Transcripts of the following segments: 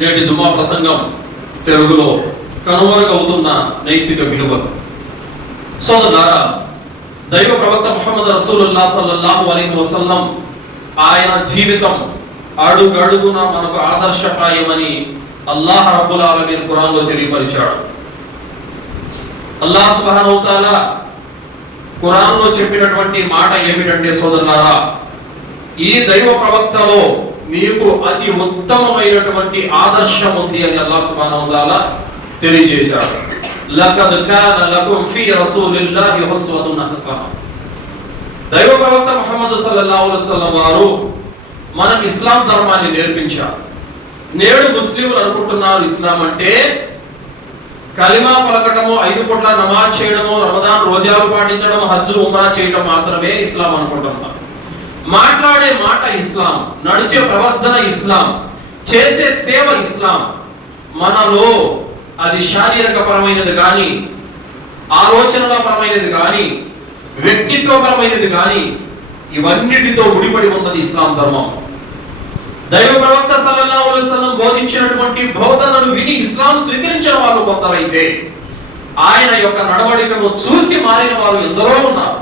నేటి జుమా ప్రసంగం తెలుగులో కనుమరుగవుతున్న నైతిక విలువలు. సోదరులారా, దైవ ప్రవక్త ముహమ్మద్ రసూలుల్లాహ్ సల్లల్లాహు అలైహి వసల్లం ఆయన జీవితం అడుగడుగున మనకు ఆదర్శప్రాయమని అల్లాహ్ రబ్బుల్ ఆలమీన్ ఖురాన్లో తెలియపరిచాడు. అల్లాహ్ సుబ్హానహు వ తఆలా ఖురాన్లో చెప్పినటువంటి మాట ఏమిటంటే, సోదరులారా, ఈ దైవ ప్రవక్తలో మీకు అతి ఉత్తమమైనటువంటి ఆదర్శం ఉంది అని అల్లాహ్ సుబ్హానహు వ తఆలా తెలియజేశాడు. లఖద్ కాన లకుం ఫీ రసూలిల్లాహి ఉస్వతున్ హసన. దైవ ప్రవక్త ముహమ్మద్ సల్లల్లాహు అలైహి వసల్లం వారు మనకి ఇస్లాం ధర్మాన్ని నేర్పించారు. నేడు ముస్లింలు అనుకుంటున్నారు ఇస్లాం అంటే కలిమా పలకటము, 5 పూట్ల నమాజ్ చేయడము, రమదాన్ రోజాలు పాటించడం, హజ్ ఉమ్రా చేయడం మాత్రమే ఇస్లాం అనుకుంటున్నారు. మాట్లాడే మాట ఇస్లాం, నడిచే ప్రవర్తన ఇస్లాం, చేసే సేవ ఇస్లాం. మనలో అది శారీరక పరమైనది కానీ, ఆలోచనల పరమైనది కానీ, వ్యక్తిత్వపరమైనది కానీ, ఇవన్నిటితో ముడిపడి ఉన్నది ఇస్లాం ధర్మం. దైవ ప్రవక్త సల్లల్లాహు అలైహి వసల్లం బోధించినటువంటి బోధనను విని ఇస్లాం స్వీకరించిన వాళ్ళు కొందరైతే, ఆయన యొక్క నడవడికను చూసి మారిన వారు ఎందరో ఉన్నారు.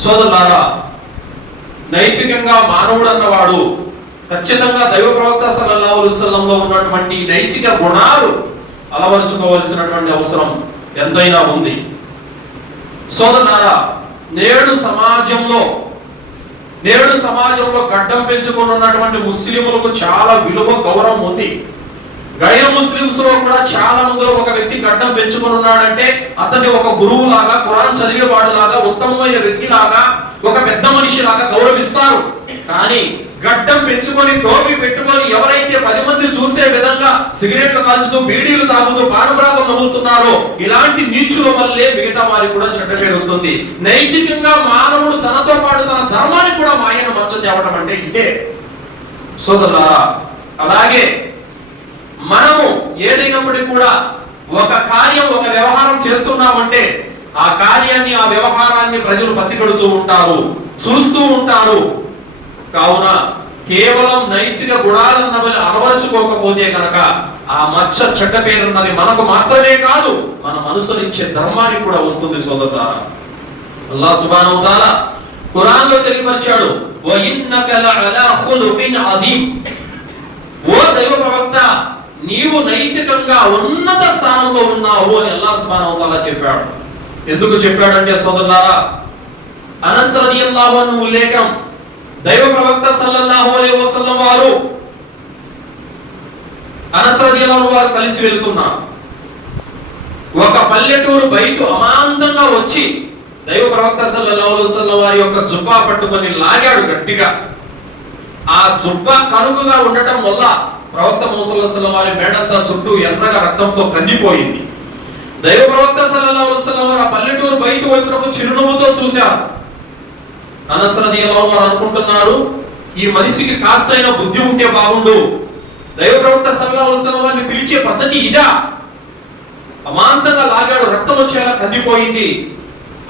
సోదరులారా, నైతికంగా మానవుడు అన్నవాడు ఖచ్చితంగా దైవ ప్రవక్త సల్లల్లాహు అలైహి వసల్లంలో ఉన్నటువంటి నైతిక గుణాలు అలవరుచుకోవాల్సినటువంటి అవసరం ఎంతైనా ఉంది. సోదరులారా, నేడు సమాజంలో గడ్డం పెంచుకొని ఉన్నటువంటి ముస్లింలకు చాలా విలువ, గౌరవం ఉంది. గైర్ ముస్లింస్ లో కూడా చాలా మందిలో ఒక వ్యక్తి గడ్డం పెంచుకొని ఉన్నాడంటే అతన్ని ఒక గురువు లాగా, ఖురాన్ చదివేవాడు లాగా, ఉత్తమమైన వ్యక్తి లాగా, ఒక పెద్ద మనిషి లాగా గౌరవిస్తారు. కానీ గడ్డం పెంచుకొని టోపీ పెట్టుకొని ఎవరైతే 10 మంది చూసే విధంగా సిగరెట్లు కాల్చుతూ, బీడీలు తాగుతూ, పానభ్రాగం నవ్వుతున్నారో ఇలాంటి నీచుల వల్లే మిగతా వారికి కూడా చెడ్డ పేరు వస్తుంది. నైతికంగా మానవుడు తనతో పాటు తన ధర్మాన్ని కూడా మాయను మచ్చ తేవడం అంటే ఇదే. సోదరులారా, అలాగే మనము ఏదైనప్పటికీ కూడా ఒక కార్యం, ఒక వ్యవహారం చేస్తున్నామంటే ఆ కార్యాన్ని, ఆ వ్యవహారాన్ని ప్రజలు పసిగడుతూ ఉంటారు, చూస్తూ ఉంటారు. కావున కేవలం నైతిక గుణాలన్నవి అలవరుచుకోకపోతే కనుక ఆ మచ్చ చెడ్డ పేరున్నది మనకు మాత్రమే కాదు, మన మనసునిచ్చే ధర్మానికి కూడా వస్తుంది. సోదరులారా, అల్లాహ్ సుబ్హానహు వ తఆలా ఖురాన్లో తెలియపరిచాడు, వ ఇన్నక లఅలా ఖులుకిన్ అదీమ్. ఓ దైవ ప్రవక్త, నీవు నైతికంగా ఉన్నత స్థానంలో ఉన్నావు అని అల్లాహ్ సుబ్హానహు వ తఆలా చెప్పాడు. ఎందుకు చెప్పాడంటే సోదరులారా, అనస్ రలియల్లాహు అన్హు ఉల్లేఖనం, దైవ ప్రవక్త సల్లల్లాహు అలైహి వసల్లం వారు అనస్ రలియల్లాహు వారు కలిసి వెళ్తున్నారు. ఒక పల్లెటూరు బయట అమాంతంగా వచ్చి దైవ ప్రవక్త సల్లల్లాహు అలైహి వసల్లం వారి యొక్క జుబ్బా పట్టుకొని లాగాడు గట్టిగా. ఆ జుబ్బా కరుకుగా ఉండటం వల్ల ప్రవక్త ముహమ్మద్ సల్లల్లాహు అలైహి వసల్లం వారి మేడంతా చుట్టూ ఎర్రగా రక్తంతో కందిపోయింది. దైవ ప్రవక్త సల్లల్లాహు అలైహి వసల్లం వారు ఆ పల్లెటూరు బయట వైపునకు చిరునవ్వుతో చూశారు. అనస్ రలియల్లాహు వారు అనుకుంటున్నారు, ఈ మనిషికి కాస్తైనా బుద్ధి ఉంటే బాగుండు, దైవ ప్రవక్త సల్లల్లాహు అలైహి వసల్లం వారిని పిలిచే పద్ధతి ఇదా? అమాంతంగా లాగాడు, రక్తం వచ్చేలా కందిపోయింది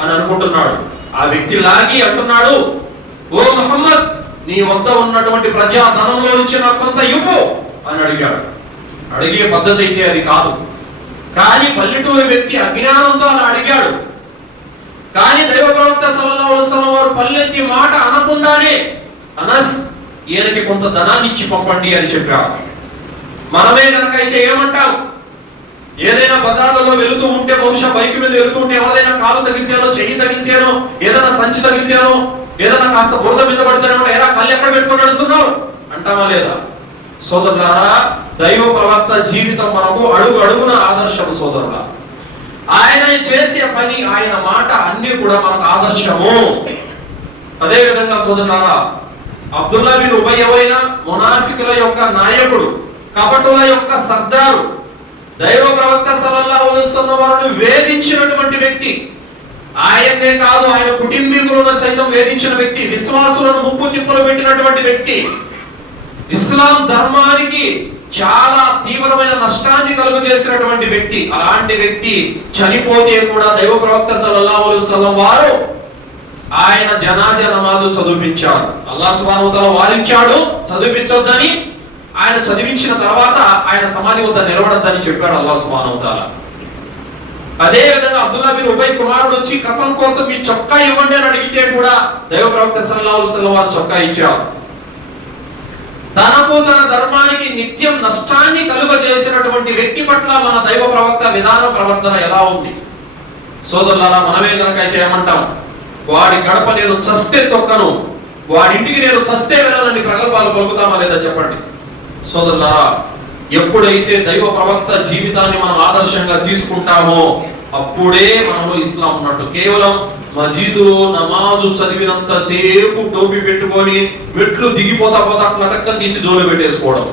అని అనుకుంటున్నాడు. ఆ వ్యక్తి లాగి అంటున్నాడు, ఓ ముహమ్మద్, నీ వద్ద ఉన్నటువంటి ప్రజా ధనంలో నుంచి నాకు కొంత ఇవ్వు అని అడిగాడు. అడిగే పద్ధతి అయితే అది కాదు. కానీ పల్లెటూరు వ్యక్తి అజ్ఞానంతో అలా అడిగాడు. కానీ దైవ ప్రవక్త సల్లల్లాహు అలైహి వసల్లం వారు పల్లెత్తి మాట అనకుండానే, అనస్, ఈయనకి కొంత ధనాన్ని ఇచ్చి పంపండి అని చెప్పారు. మనమే కనుక అయితే ఏమంటాం? ఏదైనా బజార్లలో వెళుతూ ఉంటే, బహుశా బైక్ మీద వెళుతూ ఉంటే ఎవరైనా కాలు తగిలితేనో, చెయ్యి తగిలితేనో, ఏదైనా సంచి తగిలితేనో, ఏదైనా కాస్త బురద మీద పడితేనో, ఏరా కళ్ళు ఎక్కడ పెట్టుకొని నడుస్తున్నావు అంటామా లేదా? సోదరులారా, దైవ ప్రవక్త జీవితం మనకు అడుగు అడుగున ఆదర్శం. సోదరులా, ఆయన చేసే పని, ఆయన మాట అన్ని కూడా మనకు ఆదర్శము. అదే విధంగా సోదరులారా, అబ్దుల్లా బిన్ ఉబై ఎవరైనా మునాఫికుల యొక్క నాయకుడు, కపటుల యొక్క సర్దారు, దైవ ప్రవక్త సల్లల్లాహు అలైహి వసల్లం వారిని వేధించినటువంటి వ్యక్తి. ఆయన్నే కాదు, ఆయన కుటుంబీకులను సైతం వేధించిన వ్యక్తి, విశ్వాసులను ముప్పు తిప్పలు పెట్టినటువంటి వ్యక్తి, ఇస్లాం ధర్మానికి చాలా తీవ్రమైన నష్టాన్ని కలుగు చేసినటువంటి వ్యక్తి. అలాంటి వ్యక్తి చనిపోతే కూడా దైవ ప్రవక్త సల్లల్లాహు అలైహి వసల్లం వారు ఆయన జనాజా నమాజు చదివించాడు. అల్లాహ్ సుబ్హానహు వ తఆలా వారించాడు చదివించొద్దని. ఆయన చదివించిన తర్వాత ఆయన సమాధి వద్ద నిలబడద్దని చెప్పాడు అల్లాహ్ సుబ్హానహు వ తఆలా. అదే విధంగా అబ్దుల్లా బిన్ ఉబై కుమారుడు వచ్చి కఫన్ కోసం మీ చొక్కా ఇవ్వండి అని అడిగితే కూడా దైవ ప్రవక్త సల్లల్లాహు అలైహి వసల్లం వారు చొక్కా ఇచ్చారు. తనకు తన ధర్మానికి నిత్యం నష్టాన్ని కలుగజేసినటువంటి వ్యక్తి పట్ల మన దైవ ప్రవక్త విధానం ప్రవర్తన ఎలా ఉంది? సోదరులారా, మనమే కనుక అయితే ఏమంటాం, వాడి గడప నేను చస్తే తొక్కను, వాడింటికి నేను చస్తే వెళ్ళనని ప్రగల్భాలు పలుకుతామా లేదా చెప్పండి. సోదరులారా, ఎప్పుడైతే దైవ ప్రవక్త జీవితాన్ని మనం ఆదర్శంగా తీసుకుంటామో అప్పుడే మనలో ఇస్లాం ఉన్నట్టు. కేవలం మజీదులో నమాజు చదివినంత సేపు టోపీ పెట్టుకొని మెట్లు దిగిపోతా పోతా అట్లా టక్కన తీసి జోలు పెట్టేసుకోవడం,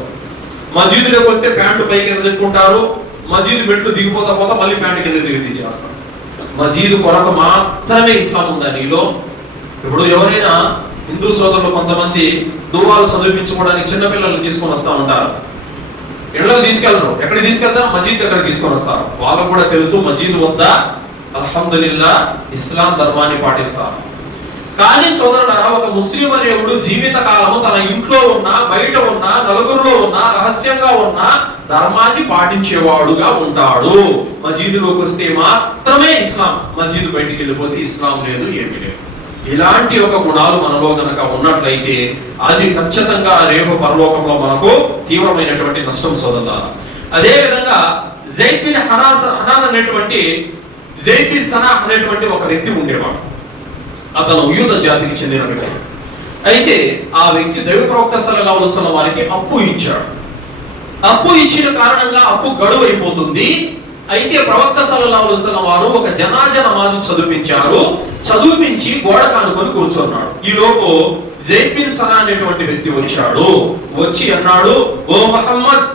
మజీదులోకి వస్తే ప్యాంటు పైకి ఎగజెట్టుకుంటారు, మజీదు మెట్లు దిగిపోతా పోతా మళ్ళీ ప్యాంటు కింద దిగి తీసేస్తారు. మజీదు కొరకు మాత్రమే ఇస్లాం ఉందా నీలో? ఇప్పుడు ఎవరైనా హిందూ సోదరులు కొంతమంది దువాలు చదివించుకోవడానికి చిన్నపిల్లల్ని తీసుకొని వస్తా ఉంటారు. ఇళ్ళకి తీసుకెళ్ళరు, ఎక్కడికి తీసుకెళ్తారు? మజీద్ దగ్గర తీసుకొని వస్తారు. వాళ్ళకు కూడా తెలుసు మజీద్ వద్ద అల్హమ్దులిల్లా ఇస్లాం ధర్మాన్ని పాటిస్తారు. కానీ సోదరులారా, ఒక ముస్లిం అనేవుడు జీవిత కాలము తన ఇంట్లో ఉన్నా, బయట ఉన్నా, నలుగురిలో ఉన్నా, రహస్యంగా ఉన్నా ధర్మాన్ని పాటించేవాడుగా ఉంటాడు. మజీదులోకి వస్తే మాత్రమే ఇస్లాం, మజీదు బయటికి వెళ్ళిపోతే ఇస్లాం లేదు, ఏమీ లేదు. ఇలాంటి ఒక గుణాలు మనలో గనక ఉన్నట్లయితే అది ఖచ్చితంగా రేపు పరలోకంలో మనకు తీవ్రమైనటువంటి నష్టం సోదరులారా. అదే విధంగా జైద్ బిన్ హనాన్ అనేటువంటి జైద్ బిన్ సనాహ్ అనేటువంటి ఒక వ్యక్తి ఉండేవాడు. అతను యూద జాతికి చెందిన వ్యక్తి. అయితే ఆ వ్యక్తి దైవ ప్రవక్త సల్లల్లాహు అలైహి వసల్లం వారికి అప్పు ఇచ్చాడు. అప్పు ఇచ్చిన కారణంగా అప్పు గడువు అయిపోతుంది. అయితే ప్రవక్త సల్లల్లాహు అలైహి వసల్లం వారు ఒక జనాజా నమాజు చదివించారు. చదివించి గోడ కానుకొని కూర్చున్నాడు. ఈ లోపు జైద్ బిన్ సనా అనేటువంటి వ్యక్తి వచ్చాడు. వచ్చి అన్నాడు, ఓ మహమ్మద్,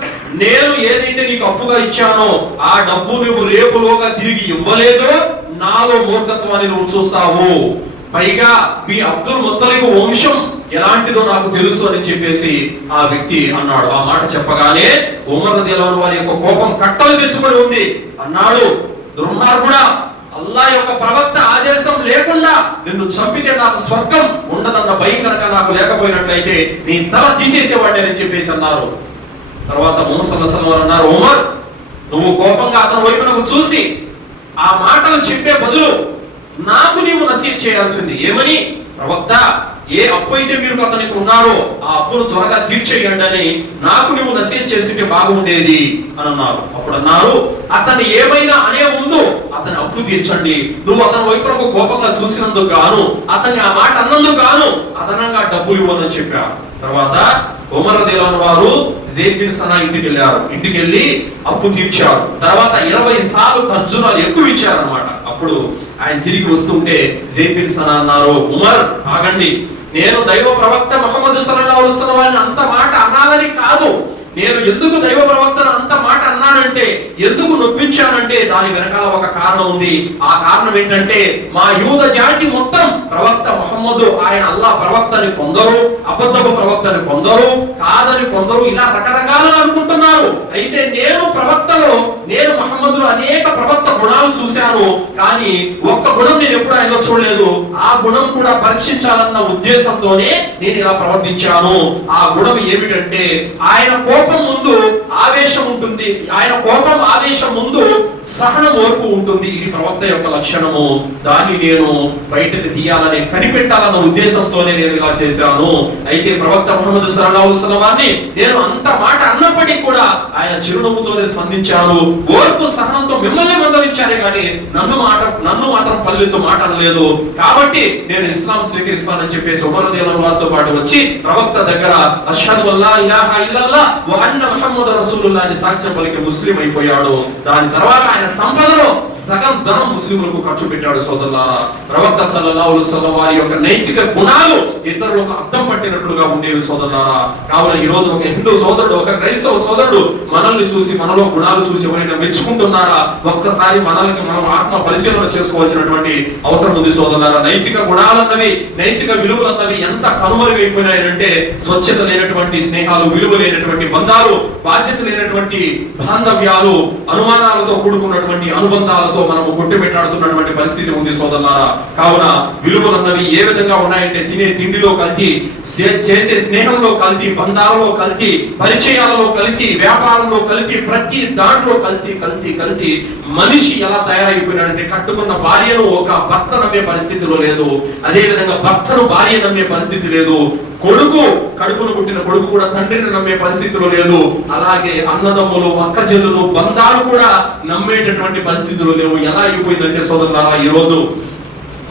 నేను ఏదైతే నీకు అప్పుగా ఇచ్చానో ఆ డబ్బు నువ్వు రేపులోగా తిరిగి ఇవ్వలేదో నాలో మూర్ఖత్వాన్ని నువ్వు చూస్తావు. పైగా మీ అబ్దుల్ ముత్తలిబ్ వంశం ఎలాంటిదో నాకు తెలుసు అని చెప్పేసి ఆ వ్యక్తి అన్నాడు. ఆ మాట చెప్పగానే ఉమర్ రదియల్లాహు అన్హు వారి యొక్క కోపం కట్టలు తెచ్చుకొని ఉంది. అన్నాడు, దుర్మార్గుడా, అల్లాహ్ యొక్క ప్రవక్త ఆదేశం లేకుండా నిన్ను చంపితే నాకు స్వర్గం ఉండదన్న భయం కనుక నాకు లేకపోయినట్లయితే నీ తల తీసేసేవాడిని అని చెప్పేసి అన్నారు. తర్వాత ముహమ్మద్ సల్లల్లాహు అలైహి వసల్లం అన్నారు, ఉమర్, నువ్వు కోపంగా అతని వైపునకు చూసి ఆ మాటలు చెప్పే బదులు నాకు నీవు నసీహత్ చేయాల్సింది ఏమని, ప్రవక్త, ఏ అప్పు అయితే మీరు అతనికి ఉన్నారో ఆ అప్పును త్వరగా తీర్చేయండి అని నాకు నువ్వు నసీహత్ చేస్తే బాగుండేది అని అన్నారు. అప్పుడు అన్నారు, అతను ఏమైనా అనే ముందు అతని అప్పు తీర్చండి. నువ్వు అతని వైపునకు కోపంగా చూసినందుకు గాను, అతన్ని ఆ మాట అన్నందుకు గాను అదనంగా డబ్బులు ఇవ్వని చెప్పారు. తర్వాత ఉమర్ రదియల్లాహు అన్హు వారు జైద్ బిన్ సనా ఇంటికి వెళ్ళారు. ఇంటికి వెళ్ళి అప్పు తీర్చారు. తర్వాత 20 సార్లు ఖర్జూరాలు ఎక్కువ ఇచ్చారన్నమాట. అప్పుడు ఆయన తిరిగి వస్తుంటే జైద్ బిన్ సనా అన్నారు, ఉమర్, ఆగండి, నేను దైవ ప్రవక్త ముహమ్మద్ సల్లల్లాహు అలైహి వసల్లం వారిని అంత మాట అనాలని కాదు, నేను ఎందుకు దైవ ప్రవక్తను అంత మాట అన్నానంటే, ఎందుకు నొప్పించానంటే దాని వెనకాల ఒక కారణం ఉంది. ఆ కారణం ఏంటంటే మా యూద జాతి మొత్తం ప్రవక్త ముహమ్మద్ ఆయన అల్లాహ్ ప్రవక్తని కొందరు, అబద్ధపు ప్రవక్తని కొందరు, కాదని కొందరు, ఇలా రకరకాలుగా అనుకుంటున్నారు. అయితే నేను ప్రవక్తలో, నేను ముహమ్మద్లో అనేక ప్రవక్త గుణాలు చూశాను, కానీ ఒక్క గుణం నేను ఎప్పుడు ఆయనలో చూడలేదు. ఆ గుణం కూడా పరీక్షించాలన్న ఉద్దేశంతోనే నేను ఇలా ప్రవర్తించాను. ఆ గుణం ఏమిటంటే ఆయన కోపం ముందు ఆవేశం ఉంటుంది, ఆయన కోపం ఆవేశం ముందు సహనం ఓర్పు ఉంటుంది. ఇది ప్రవక్త యొక్క లక్షణము. దాన్ని నేను బయటకు తీయాలని, కనిపెట్టాలన్న ఉద్దేశంతోనే నేను ఇలా చేశాను. అయితే ప్రవక్త ముహమ్మద్ సల్లల్లాహు అలైహి వసల్లం వారిని నేను అంత మాట అన్నప్పటికీ కూడా ఆయన చిరునవ్వుతోనే స్పందించారు. ఓర్పు సహనంతో మిమ్మల్ని మందలించారే కానీ నన్ను మాత్రం పల్లెతో మాట అనలేదు. కాబట్టి నేను ఇస్లాం స్వీకరిస్తానని చెప్పేసి ఉమర్ రదియల్లాహు అన్హు వారితో పాటు వచ్చి ప్రవక్త దగ్గర అష్హదు అల్లా ఇలాహా ఇల్లల్లాహ్ వ అన్న ముహమ్మద్ రసూలుల్లాహ్ అని సాక్ష్యం పలికి ముస్లిం అయిపోయాడు. దాని తర్వాత ఆయన సంపదలో సగం ధనం ముస్లింలకు ఖర్చు పెట్టాడు. సోదరులారా, ప్రవక్త సల్లల్లాహు అలైహి వసల్లం వారి యొక్క నైతిక గుణాలు ఇతరులకు అర్థం పట్టినట్లుగా ఉండేవి. సోదరులారా, కావున ఈ రోజు ఒక హిందూ సోదరుడు, ఒక క్రైస్తవ క్రైస్తవ సోదరుడు మనల్ని చూసి, మనలో గుణాలు చూసి ఎవరైనా మెచ్చుకుంటున్నారా? ఒక్కసారి మనల్ని మనం ఆత్మ పరిశీలన చేసుకోవాల్సినటువంటి అవసరం ఉంది సోదరులారా. నైతిక గుణాలన్నవి, నైతిక విలువలన్నవి ఎంత కనుమరుగైపోయినాయంటే, స్వచ్ఛత లేనటువంటి స్నేహాలు, విలువ లేనటువంటి బంధాలు, బాధ్యత లేనటువంటి బాంధవ్యాలు, అనుమానాలతో కూడుకున్నటువంటి అనుబంధాలతో మనము కొట్టిపెట్టాడుతున్నటువంటి పరిస్థితి ఉంది సోదరులారా. కావున విలువలన్నవి ఏ విధంగా ఉన్నాయంటే, తినే తిండిలో కల్తీ, చేసే స్నేహంలో కల్తీ, బంధాలలో కల్తీ, పరిచయాలలో కల్తీ, వ్యాపారంలో కల్తీ, ప్రతి దాంట్లో కల్తీ కల్తీ కల్తీ. మనిషి ఎలా తయారైపోయినాడంటే, కట్టుకున్న భార్యను ఒక భర్త నమ్మే పరిస్థితిలో లేదు, అదే విధంగా భర్తను భార్య నమ్మే పరిస్థితి లేదు, కొడుకు కడుపును పుట్టిన కొడుకు కూడా తండ్రిని నమ్మే పరిస్థితిలో లేదు, అలాగే అన్నదమ్ములు, అక్కచెల్లులు, బంధాలు కూడా నమ్మేటటువంటి పరిస్థితిలో లేవు. ఎలా అయిపోయిందంటే సోదరులారా, ఈ రోజు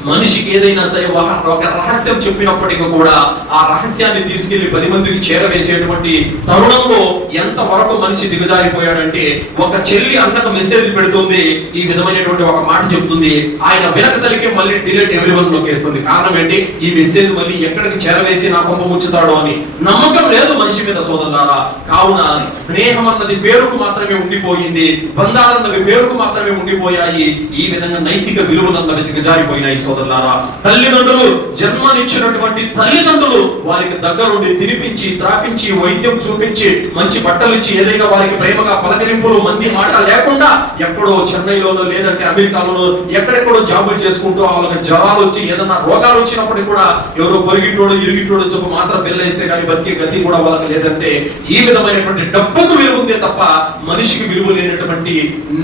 మనిషికి ఏదైనా సరే ఒక రహస్యం చెప్పినప్పటికీ కూడా ఆ రహస్యాన్ని తీసుకెళ్లి 10 మందికి చేరవేసేటువంటి తరుణంలో ఎంత వరకు మనిషి దిగజారిపోయాడంటే, ఒక చెల్లి అన్నకు మెసేజ్ పెడుతుంది, ఈ విధమైనటువంటి ఒక మాట చెప్తుంది, ఆయన వెనక తలికి మళ్ళీ డిలీట్ ఎవ్రీవన్ నొక్కేస్తుంది. కారణం ఏంటి? ఈ మెసేజ్ మళ్ళీ ఎక్కడికి చేరవేసి నా కొంప ముచ్చుతాడు అని నమ్మకం లేదు మనిషి మీద సోదరులారా. కావున స్నేహం అన్నది పేరుకు మాత్రమే ఉండిపోయింది, బంధాలన్నవి పేరుకు మాత్రమే ఉండిపోయాయి. ఈ విధంగా నైతిక విలువలన్నవి దిగజారిపోయినాయి సోదరులారా. తల్లిదండ్రులు, జన్మనిచ్చినటువంటి తల్లిదండ్రులు వారికి దగ్గరుండి తినిపించి, త్రాపించి, వైద్యం చూపించి, మంచి బట్టలు ఇచ్చి, ఏదైనా వారికి ప్రేమగా పలకరింపులు, మంది మాట లేకుండా ఎక్కడో చెన్నైలోనో లేదంటే అమెరికాలోనో ఎక్కడెక్కడో జాబులు చేసుకుంటూ వాళ్ళకి జ్వరాలు వచ్చి, ఏదైనా రోగాలు వచ్చినప్పటికీ కూడా ఎవరో పొరిగిటోడు, ఇరిగిటోడు చెప్పు మాత్రం బిల్లేస్తే కానీ బతికే గతి కూడా వాళ్ళకి లేదంటే, ఈ విధమైనటువంటి డబ్బుకు విలువ ఉందే తప్ప మనిషికి విలువ లేనటువంటి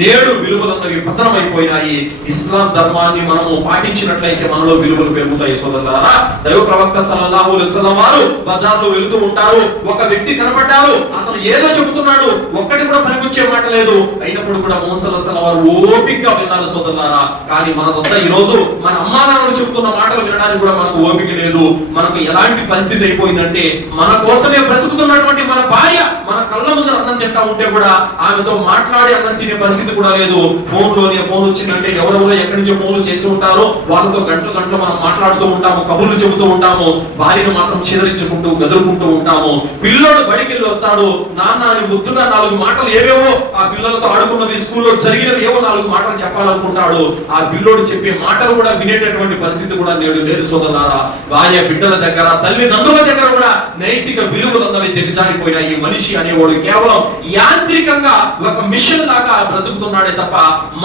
నేడు విలువలన్నవి పతనమైపోయినాయి. ఇస్లాం ధర్మాన్ని మనము పాటించినట్లయితే మనలో విలువలు పెరుగుతాయి సోదరులారా. దైవ ప్రవక్త సల్లల్లాహు అలైహి వసల్లం వారు బజార్లో వెళుతూ ఉంటారు, ఒక వ్యక్తి కనపడ్డారు, అతను ఏదో చెబుతున్నాడు, ఒక్కటి కూడా పనికొచ్చే మాట లేదు, అయినప్పుడు కూడా ముహమ్మద్ వారు ఓపికగా విన్నారు సోదరులారా. కానీ మన వద్ద ఈ రోజు మన అమ్మానాన్నలు చెబుతున్న మాటలు వినడానికి కూడా మనకు ఓపిక లేదు. మనకు ఎలాంటి పరిస్థితి అయిపోయిందంటే, మన కోసమే బ్రతుకుతున్నటువంటి మన భార్య మన కళ్ళ ముందు అన్నం తింటా ఉంటే కూడా ఆమెతో మాట్లాడి అన్నం తినే పరిస్థితి కూడా లేదు. ఫోన్ వచ్చిందంటే ఎవరెవరో ఎక్కడి నుంచో ఫోన్లు చేసి ఉంటారో వాళ్ళతో గంటలు గంటలు మనం మాట్లాడుతూ ఉంటాము, కబుర్లు చెబుతూ ఉంటాము, భార్యను మాత్రం చిదరించుకుంటూ గదులుకుంటూ ఉంటాము. పిల్లోడు బడికి వెళ్ళి వస్తాడు, నాన్న అని ముద్దుగా 4 మాటలు ఏవేవో ఆ పిల్లలతో ఆడుకున్నవి, స్కూల్లో జరిగినవి ఏవో 4 మాటలు చెప్పాలనుకుంటాడు. ఆ పిల్లోడు చెప్పే మాటలు కూడా వినేటటువంటి పరిస్థితి కూడా నేడు లేదు సోదరులారా. భార్య బిడ్డల దగ్గర, తల్లిదండ్రుల దగ్గర కూడా నైతిక విలువలు అన్నవి దిగజారిపోయినాయి. మనిషి అనేవాడు కేవలం యాంత్రికంగా ఒక మిషన్ లాగా బ్రతుకుతున్నాడే తప్ప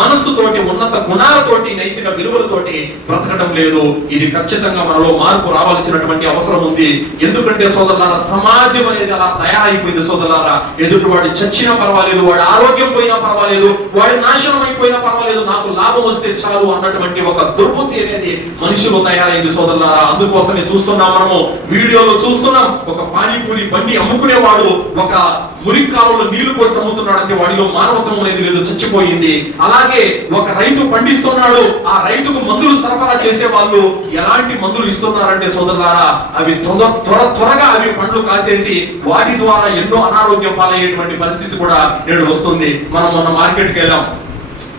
మనస్సుతోటి, ఉన్నత గుణాలతోటి, నైతిక విలువలతోటి బ్రతకడం లేదు. ఇది ఖచ్చితంగా మనలో మార్పు రావాల్సినటువంటి అవసరం ఉంది. ఎందుకంటే సోదరులారా, సమాజం అనేది అలా తయారైపోయింది సోదరులారా. ఎదుటివాడు చచ్చినా పర్వాలేదు, వాడి ఆరోగ్యం పోయినా పర్వాలేదు, వాడి నాశనం అయిపోయినా పర్వాలేదు, నాకు లాభం వస్తే చాలు అన్నటువంటి ఒక దుర్బుద్ధి అనేది మనిషిలో తయారైంది సోదరులారా. అందుకోసమే చూస్తున్నాం, మనము వీడియోలో చూస్తున్నాం, ఒక పానీపూరి బండి అమ్ముకునేవాడు ఒక మురికాలలో నీళ్లు పోసి అమ్ముతున్నాడంటే వాడిలో మానవత్వం అనేది లేదు, చచ్చిపోయింది. అలాగే ఒక రైతు పండిస్తున్నాడు, ఆ రైతుకు మందులు సరఫరా చేసే వాళ్ళు ఎలాంటి మందులు ఇస్తున్నారంటే సోదరులారా, అవి త్వరగా అవి పండ్లు కాసేసి వాటి ద్వారా ఎన్నో అనారోగ్యం పాలయ్యేటువంటి పరిస్థితి కూడా నేడు వస్తుంది. మనం మొన్న మార్కెట్కి వెళ్ళాం,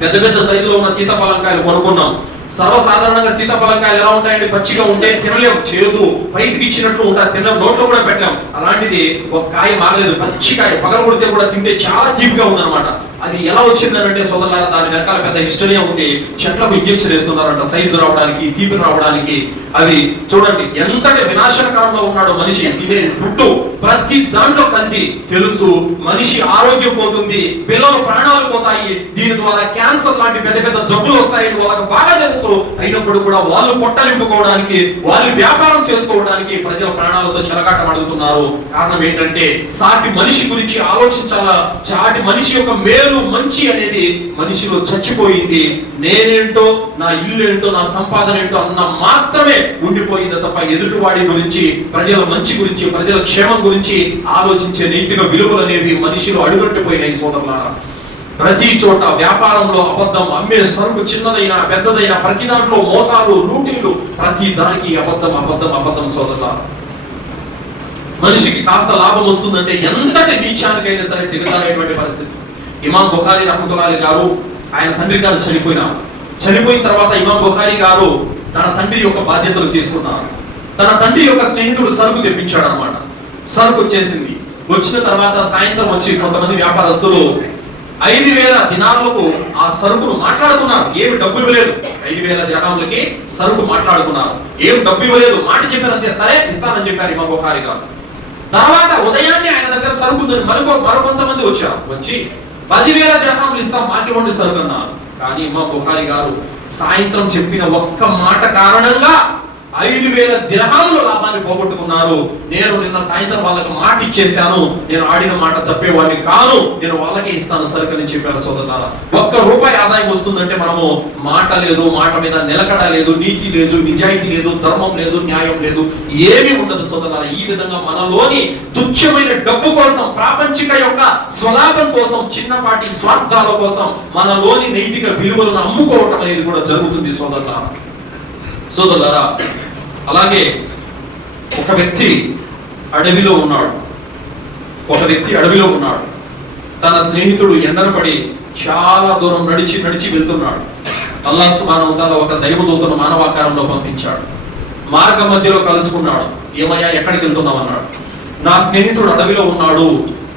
పెద్ద పెద్ద సైజులో ఉన్న సీతాఫలంకాయలు కొనుక్కున్నాం. సర్వసాధారణంగా సీతాఫలంకాయలు ఎలా ఉంటాయండి? పచ్చిగా ఉంటే తినలేం, చేదు పైకి ఇచ్చినట్లు ఉంటారు, తినలేం, నోట్లో కూడా పెట్టలేం. అలాంటిది ఒక కాయ మాగలేదు, పచ్చికాయ పగల కొడితే కూడా తింటే చాలా తీపిగా ఉందన్నమాట. అది ఎలా వచ్చిందనంటే సోదరులారా, దాని వెనకాల పెద్ద హిస్టరీ ఉంది. చెట్లకు ఇంజెక్షన్ వేస్తున్నారంట సైజు రావడానికి, తీపి రావడానికి. అవి చూడండి ఎంతటి వినాశనకరంలో ఉన్నాడు మనిషి. తినే ఫుడ్ ప్రతి దాంట్లో కల్తీ. తెలుసు మనిషి ఆరోగ్యం పోతుంది, పిల్లలు ప్రాణాలు పోతాయి, దీని ద్వారా క్యాన్సర్ లాంటి పెద్ద పెద్ద జబ్బులు వస్తాయని వాళ్ళకి బాగా తెలుసు. అయినప్పుడు కూడా వాళ్ళు పొట్టలింపుకోవడానికి, వాళ్ళు వ్యాపారం చేసుకోవడానికి ప్రజల ప్రాణాలతో చెలగాటం అడుగుతున్నారు. కారణం ఏంటంటే సాటి మనిషి గురించి ఆలోచించాలా, సాటి మనిషి యొక్క మేలు మంచి అనేది మనిషిలో చచ్చిపోయింది. నేనేంటో, నా ఇల్లు ఏంటో, నా సంపాదన ఏంటో అన్న మాత్రమే ఉండిపోయింది తప్ప ఎదుటివాడి గురించి, ప్రజల మంచి గురించి, ప్రజల క్షేమం గురించి ఆలోచించే నైతిక విలువలు అనేవి మనిషిలో అడుగట్టుపోయినాయి సోదరులారా. ప్రతి చోట వ్యాపారంలో అబద్ధం, అమ్మే సరుకు చిన్నదైనా పెద్దదైనా ప్రతి దాంట్లో మోసాలు, లూటీలు, ప్రతి దానికి అబద్ధం అబద్ధం అబద్ధం సోదరులారా. మనిషికి కాస్త లాభం వస్తుందంటే ఎంతటి నీచానికైనా సరే దిగజారేటువంటి పరిస్థితి. ఇమాం బుఖారీ రహ్మతుల్లాహి గారు, ఆయన తండ్రి గారు చనిపోయిన తర్వాత ఇమాం బుఖారీ గారు తన తండ్రి యొక్క బాధ్యతలు తీసుకున్నారు. తన తండ్రి యొక్క స్నేహితుడు సరుకు తెప్పించాడు అనమాట. సరుకు వచ్చేసింది, వచ్చిన తర్వాత సాయంత్రం వచ్చి కొంతమంది వ్యాపారస్తులు 5,000 దినార్లకు ఆ సరుకును మాట్లాడుకున్నారు. ఏమి డబ్బు ఇవ్వలేదు. 5,000 దిర్హాములకి సరుకు మాట్లాడుకున్నారు. ఏమి డబ్బు ఇవ్వలేదు. మాట చెప్పారంతే. సరే ఇస్తానని చెప్పారు ఇమాం బుఖారీ గారు. తర్వాత ఉదయాన్నే ఆయన దగ్గర సరుకు మరికొంతమంది వచ్చారు. వచ్చి 10,000 దిర్హాములు ఇస్తాం, మాకివ్వండి సరుకు అన్నారు. కానీ ఇమాం బుఖారీ గారు సాయంత్రం చెప్పిన ఒక్క మాట కారణంగా 5,000 దిర్హాముల లాభాన్ని పోగొట్టుకున్నారు. నేను నిన్న సాయంత్రం వాళ్ళకి మాట ఇచ్చేశాను, నేను ఆడిన మాట తప్పేవాడిని కాను, నేను వాళ్ళకే ఇస్తాను సరుకుని చెప్పారు. సోదరులారా, ₹1 ఆదాయం వస్తుందంటే మనము మాట లేదు, మాట మీద నిలకడ లేదు, నీతి లేదు, నిజాయితీ లేదు, ధర్మం లేదు, న్యాయం లేదు, ఏమీ ఉండదు సోదరులారా. ఈ విధంగా మనలోని తుచ్చమైన డబ్బు కోసం, ప్రాపంచిక యొక్క స్వలాభం కోసం, చిన్నపాటి స్వార్థాల కోసం మనలోని నైతిక విలువలను అమ్ముకోవటం అనేది కూడా జరుగుతుంది సోదరులారా. అలాగే ఒక వ్యక్తి అడవిలో ఉన్నాడు. తన స్నేహితుడు ఎండను పడి చాలా దూరం నడిచి వెళ్తున్నాడు. అల్లాహ్ సుబ్హానహు వ తఆలా ఒక దైవదూతను మానవాకారంలో పంపించాడు. మార్గ మధ్యలో కలుసుకున్నాడు. ఏమయ్యా, ఎక్కడికి వెళ్తున్నావు అన్నాడు. నా స్నేహితుడు అడవిలో ఉన్నాడు,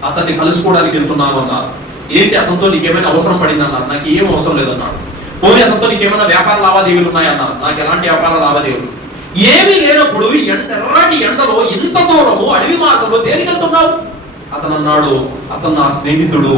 అతన్ని కలుసుకోవడానికి వెళ్తున్నాను అన్నారు. ఏంటి, అతనితో నీకేమైనా అవసరం పడింది అన్నారు. నాకు ఏం అవసరం లేదన్నాడు. పోనీ అతనితో నీకేమైనా వ్యాపార లావాదేవీలు ఉన్నాయన్నారు. నాకు ఎలాంటి వ్యాపార లావాదేవీలు ఏమీ లేనప్పుడు ఎర్రటి ఎండలో ఇంత దూరము అడవి మార్గంలో దేనికి వెళ్తున్నావు? అతను అన్నాడు, అతను నా స్నేహితుడు,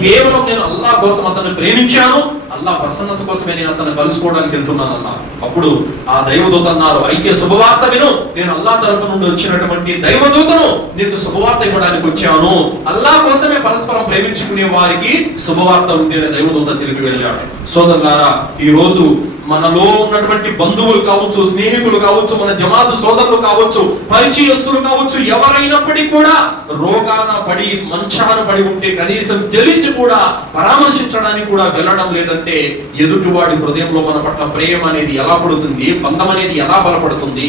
కేవలం నేను అల్లాహ్ కోసం అతన్ని ప్రేమించాను, అల్లాహ్ ప్రసన్నత కోసమే నేను అతన్ని కలుసుకోవడానికి వెళ్తున్నాను అన్నారు. అప్పుడు ఆ దైవదూత అన్నారు, అయితే శుభవార్త విను, నేను అల్లాహ్ తరపు నుండి వచ్చినటువంటి దైవదూతను నీకు శుభవార్త ఇవ్వడానికి వచ్చాను. అల్లాహ్ కోసమే పరస్పరం ప్రేమించుకునే వారికి శుభవార్త ఉంది అని దైవదూత తిరిగి వెళ్ళాడు. సోదరులారా, ఈ రోజు మనలో ఉన్నటువంటి బంధువులు కావచ్చు, స్నేహితులు కావచ్చు, మన జమాతు సోదరులు కావచ్చు, పరిచయస్తులు కావచ్చు, ఎవరైనప్పటికీ కూడా రోగాన పడి మంచాన పడి ఉంటే కనీసం తెలిసి కూడా పరామర్శించడానికి కూడా వెళ్ళడం లేదంటే ఎదుటివాడి హృదయంలో మన పట్ల ప్రేమ అనేది ఎలా పడుతుంది, బంధం అనేది ఎలా బలపడుతుంది,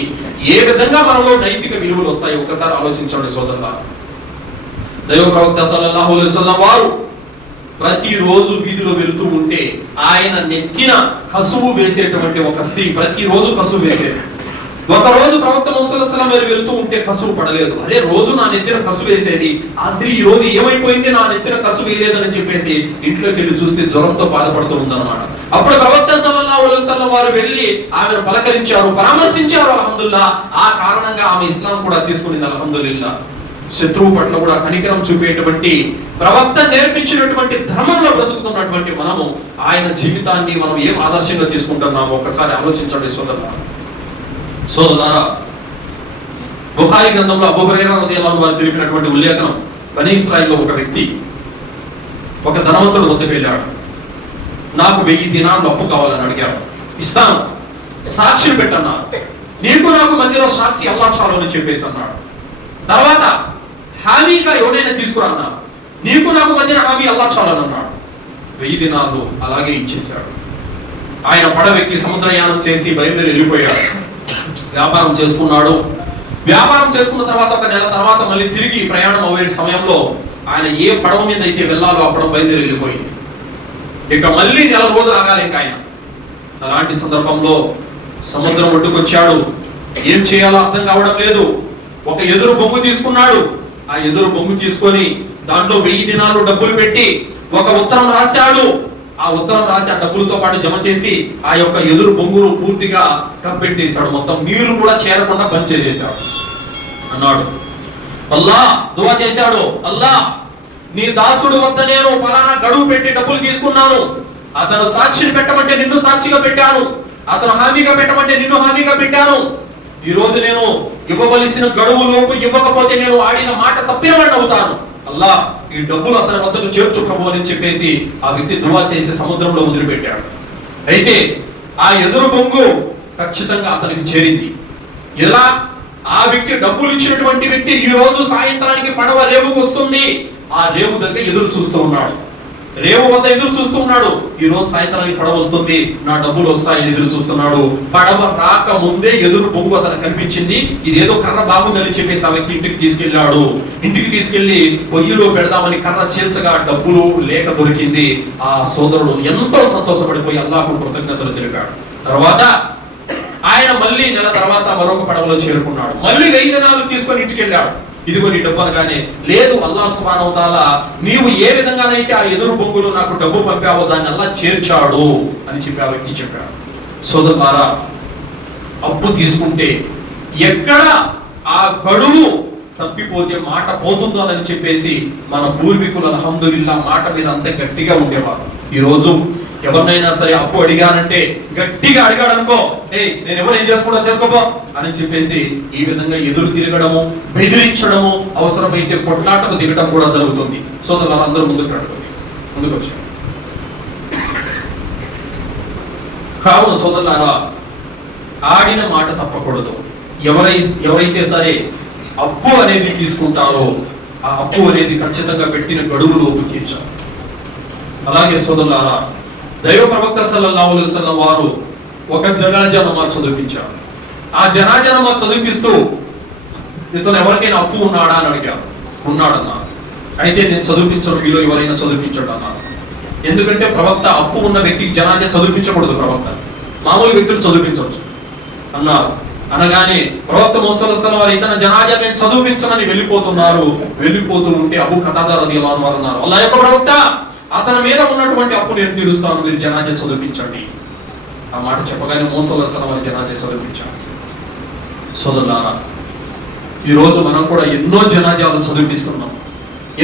ఏ విధంగా మనలో నైతిక విలువలు వస్తాయి ఒక్కసారి ఆలోచించండి సోదరులారా. దైవ ప్రవక్త సల్లల్లాహు అలైహి వసల్లం వారు ప్రతిరోజు వీధిలో వెళుతూ ఉంటే ఆయన నెత్తిన కసువు వేసేటువంటి ఒక స్త్రీ ప్రతిరోజు కసువు వేసేది. ఒక రోజు ప్రవక్త ముహమ్మద్ సల్లల్లాహు అలైహి వసల్లం వెళుతూ ఉంటే కసువు పడలేదు. అరే, రోజు నా నెత్తిన కసువు వేసేది ఆ స్త్రీ ఈ రోజు ఏమైపోయింది, నా నెత్తిన కసువు వేయలేదని చెప్పేసి ఇంట్లోకి వెళ్ళి చూస్తే జ్వరంతో బాధపడుతూ ఉందన్నమాట. అప్పుడు ప్రవక్త సల్లల్లాహు అలైహి వసల్లం వారు వెళ్ళి ఆమెను పలకరించారు, పరామర్శించారు. అల్హమ్దులిల్లాహ్, ఆ కారణంగా ఆమె ఇస్లాం కూడా తీసుకునింది. అల్హమ్దులిల్లాహ్. శత్రువు పట్ల కూడా కనికరం చూపేటువంటి, ప్రవక్త నేర్పించినటువంటి ధర్మంలో బ్రతుకుతున్నటువంటి మనము ఆయన జీవితాన్ని మనం ఏం ఆదర్శంగా తీసుకుంటున్నామో ఒకసారి ఆలోచించండి సోదరులారా. బుఖారీ గ్రంథంలో అబూ హురైరా రలియల్లాహు అన్హు వారు తెలిపినటువంటి ఉల్లేఖనం, బనీ ఇస్రాయిల్లో ఒక వ్యక్తి ఒక ధనవంతుడు వద్దకు వెళ్ళాడు. నాకు 1000 దినార్లు అప్పు కావాలని అడిగాడు. ఇస్తాను, సాక్షిని పెట్టన్నారు. నీకు నాకు మధ్యలో సాక్షి అల్లాహ్ చాలు అని చెప్పేసి అన్నాడు. తర్వాత హామీగా ఎవరైనా తీసుకురా, నీకు నాకు మధ్యన హామీ అల్లాహ్ చాలు అని అన్నాడు. 1000 దినార్లు అలాగే ఇచ్చేశాడు. ఆయన పడవెక్కి సముద్రయానం చేసి బయలుదేరి వెళ్ళిపోయాడు. వ్యాపారం చేసుకున్నాడు. వ్యాపారం చేసుకున్న తర్వాత ఒక నెల తర్వాత మళ్ళీ తిరిగి ప్రయాణం అయ్యే సమయంలో ఆయన ఏ పడవ మీద అయితే వెళ్ళాలో ఆ పడవ బయలుదేరి వెళ్ళిపోయింది. ఇక మళ్ళీ నెల రోజులు ఆగాలి ఇంకా ఆయన. అలాంటి సందర్భంలో సముద్రం ఒడ్డుకొచ్చాడు. ఏం చేయాలో అర్థం కావడం లేదు. ఒక ఎదురు బొంగు తీసుకున్నాడు. ఆ ఎదురు బొంగు తీసుకొని దాంట్లో 1000 దినాలు డబ్బులు పెట్టి ఒక ఉత్తరం రాశాడు. ఆ ఉత్తరం రాసి ఆ డబ్బులతో పాటు జమ చేసి ఆ యొక్క ఎదురు బొంగును పూర్తిగా కప్పెట్టేశాడు. మొత్తం నీరు కూడా చేరకుండా బంద్ చేసేశాడు. అన్నాడు, అల్లాహ్ దువా చేశాడు, అల్లాహ్ నీ దాసుడు వద్ద నేను ఫలానా గడువు పెట్టి డబ్బులు తీసుకున్నాను. అతను సాక్షిని పెట్టమంటే నిన్ను సాక్షిగా పెట్టాను, అతను హామీగా పెట్టమంటే నిన్ను హామీగా పెట్టాను. ఈ రోజు నేను ఇవ్వవలసిన గడువు లోపు ఇవ్వకపోతే నేను ఆడిన మాట తప్పినవాడిని అవుతాను. అల్లాహ్ ఈ డబ్బులు అతని వద్దకు చేర్చు ప్రభు అని చెప్పేసి ఆ వ్యక్తి దువా చేసి సముద్రంలో వదిలిపెట్టాడు. అయితే ఆ ఎదురు బొంగు ఖచ్చితంగా అతనికి చేరింది. ఎలా? ఆ వ్యక్తి డబ్బులు ఇచ్చినటువంటి వ్యక్తి ఈ రోజు సాయంత్రానికి పడవ రేవుకు వస్తుంది. ఆ రేవు దగ్గర ఎదురు చూస్తూ ఉన్నాడు. రేవు వద్ద ఎదురు చూస్తూ ఉన్నాడు. ఈ రోజు సాయంత్రానికి పడవ వస్తుంది, నా డబ్బులు వస్తాయని ఎదురు చూస్తున్నాడు. పడవ రాక ముందే ఎదురు బొంగు అతను కనిపించింది. ఇదేదో కర్ర బాగుందని చెప్పేసి ఆ వ్యక్తి ఇంటికి తీసుకెళ్లాడు. ఇంటికి తీసుకెళ్లి పొయ్యిలో పెడదామని కర్ర చీల్చగా డబ్బులు లేక దొరికింది. ఆ సోదరుడు ఎంతో సంతోషపడిపోయి అల్లాహ్కు కృతజ్ఞతలు తెలిపాడు. తర్వాత ఆయన మళ్ళీ నెల తర్వాత మరొక పడవలో చేరుకున్నాడు. మళ్ళీ 1000 దినాలు తీసుకొని ఇంటికి వెళ్ళాడు. ఇదిగో నీ డబ్బు అనగానే, లేదు అల్లాహ్ సుబ్హానహు వ తఆలా నీవు ఏ విధంగానైతే ఆ ఎదురు బొంగులో నాకు డబ్బు పంపావో దాన్ని అల్లాహ్ చేర్చాడు అని చెప్పి ఆ వ్యక్తి చెప్పాడు. సోదరులారా, అప్పు తీసుకుంటే ఎక్కడ ఆ గడువు తప్పిపోతే మాట పోతుందో అని చెప్పేసి మన పూర్వీకులు అల్హమ్దులిల్లా మాట మీద అంత గట్టిగా ఉండేవారు. ఈరోజు ఎవరినైనా సరే అప్పు అడిగానంటే గట్టిగా అడిగాడు అనుకో, నేను ఎవరు ఏం చేసుకుంటా చేసుకోపో అని చెప్పేసి ఈ విధంగా ఎదురు తిరగడము, బెదిరించడము, అవసరమైతే కొట్లాటకు దిగడం కూడా జరుగుతుంది. సోదరులు అందరూ ముందుకు వచ్చారు. కావున సోదరులారా, ఆడిన మాట తప్పకూడదు. ఎవరైతే సరే అప్పు అనేది తీసుకుంటారో ఆ అప్పు అనేది ఖచ్చితంగా పెట్టిన గడువులోపు తీర్చాలి. అలాగే సోదరులారా, దైవ ప్రవక్త సల్లల్లాహు అలైహి వసల్లం వారు ఒక జనాజా నమాజ్ చదివించారు. ఆ జనాజా నమాజ్ చదివిస్తూ ఇతను ఎవరికైనా అప్పు ఉన్నాడా అని అడిగారు. ఉన్నాడన్నారు. అయితే నేను చదివించను, మీలో ఎవరైనా చదివించడు అన్నారు. ఎందుకంటే ప్రవక్త అప్పు ఉన్న వ్యక్తికి జనాజా చదివించకూడదు, ప్రవక్త మామూలు వ్యక్తులు చదివించవచ్చు అన్నారు. అనగానే ప్రవక్త ముహమ్మద్ సల్లల్లాహు అలైహి వసల్లం జనాజా నేను చదివించనని వెళ్ళిపోతూ ఉంటే అబూ ఖతాదా రదియల్లాహు అన్హు అన్నారు, అల్లాహ్ యొక్క ప్రవక్త, అతని మీద ఉన్నటువంటి అప్పు నేను తీరుస్తాను, మీరు జనాజా చదివించండి. ఆ మాట చెప్పగానే ముహమ్మద్ సల్లల్లాహు అలైహి వసల్లం జనాజా చదివించారు. సోదరులారా, ఈరోజు మనం కూడా ఎన్నో జనాజాలు చదివిస్తున్నాం,